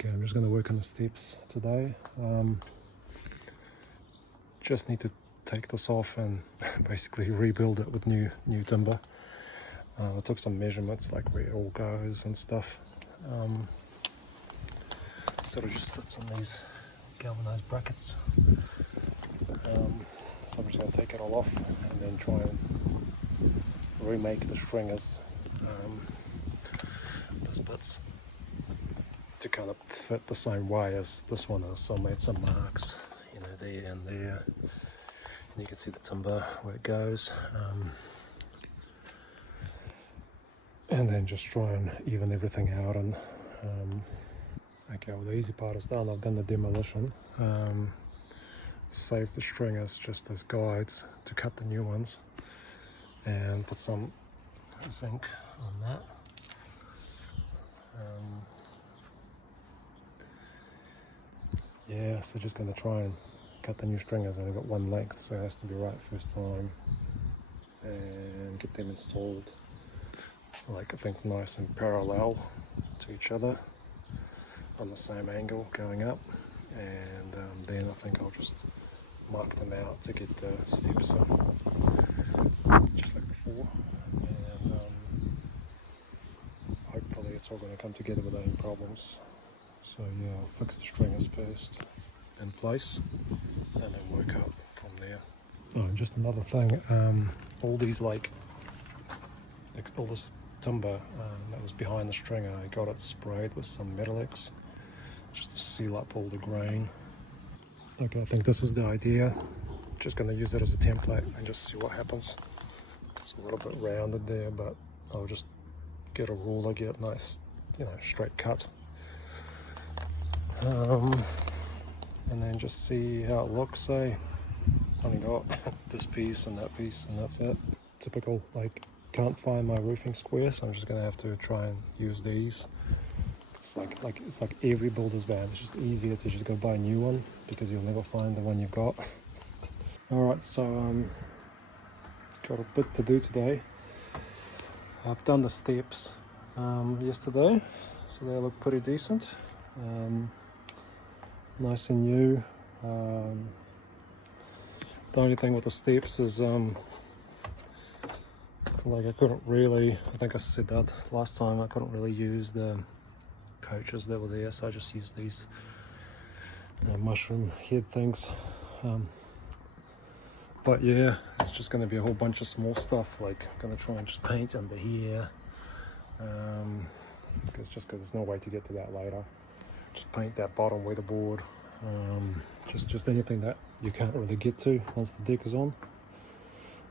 Okay, I'm just going to work on the steps today. Just need to take this off and basically rebuild it with new timber. I took some measurements, like where it all goes and stuff. Sort of just sits on these galvanized brackets. So I'm just going to take it all off and then try and remake the stringers. This bit's to kind of fit the same way as this one is, so I made some marks, you know, there and there, and you can see the timber where it goes, and then just try and even everything out. And okay, well, the easy part is done. I've done the demolition. Save the stringers just as guides to cut the new ones, and put some zinc on that. Yeah, so just going to try and cut the new stringers. I've got one length, so it has to be right first time, and get them installed, like I think nice and parallel to each other on the same angle going up, and then I think I'll just mark them out to get the steps in, just like before, and hopefully it's all going to come together without any problems. So yeah, I'll fix the stringers first in place and then work up from there. Oh, and just another thing, all these all this timber that was behind the stringer, I got it sprayed with some Metalix just to seal up all the grain. Okay, I think this is the idea. Just going to use it as a template and just see what happens. It's a little bit rounded there, but I'll just get a ruler, get a nice, straight cut. And then just see how it looks. Only got this piece and that piece, and that's it. Typical, can't find my roofing square, so I'm just gonna have to try and use these. It's like every builder's van. It's just easier to just go buy a new one because you'll never find the one you've got. All right, so got a bit to do today. I've done the steps yesterday, so they look pretty decent. Nice and new. The only thing with the steps is I couldn't really, I think I said that last time, I couldn't really use the coaches that were there, so I just used these mushroom head things. But yeah, it's just going to be a whole bunch of small stuff, I'm going to try and just paint under here, because there's no way to get to that later. Just paint that bottom weatherboard, just anything that you can't really get to once the deck is on.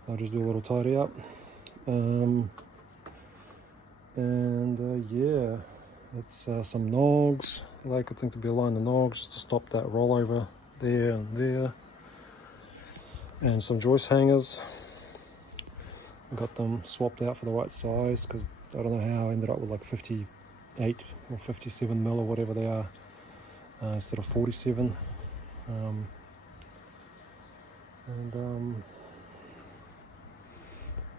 I'll just do a little tidy up, yeah, it's some nogs, I think to be aligned the nogs just to stop that rollover there and there, and some joist hangers. I got them swapped out for the right size because I don't know how I ended up with 58 or 57 mil or whatever they are, instead of 47.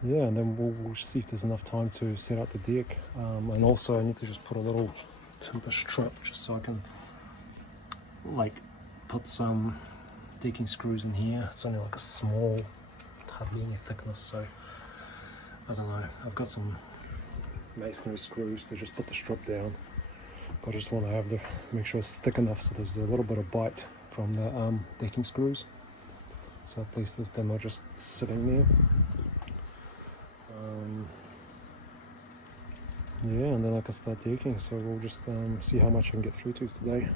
Yeah, and then we'll see if there's enough time to set out the deck. And also I need to just put a little timber strip just so I can put some decking screws in here. It's only a small, hardly any thickness, so I don't know. I've got some masonry screws to just put the strip down, but I just want to make sure it's thick enough so there's a little bit of bite from the decking screws, so at least they're not just sitting there. Yeah, and then I can start decking, so we'll just see how much I can get through to today.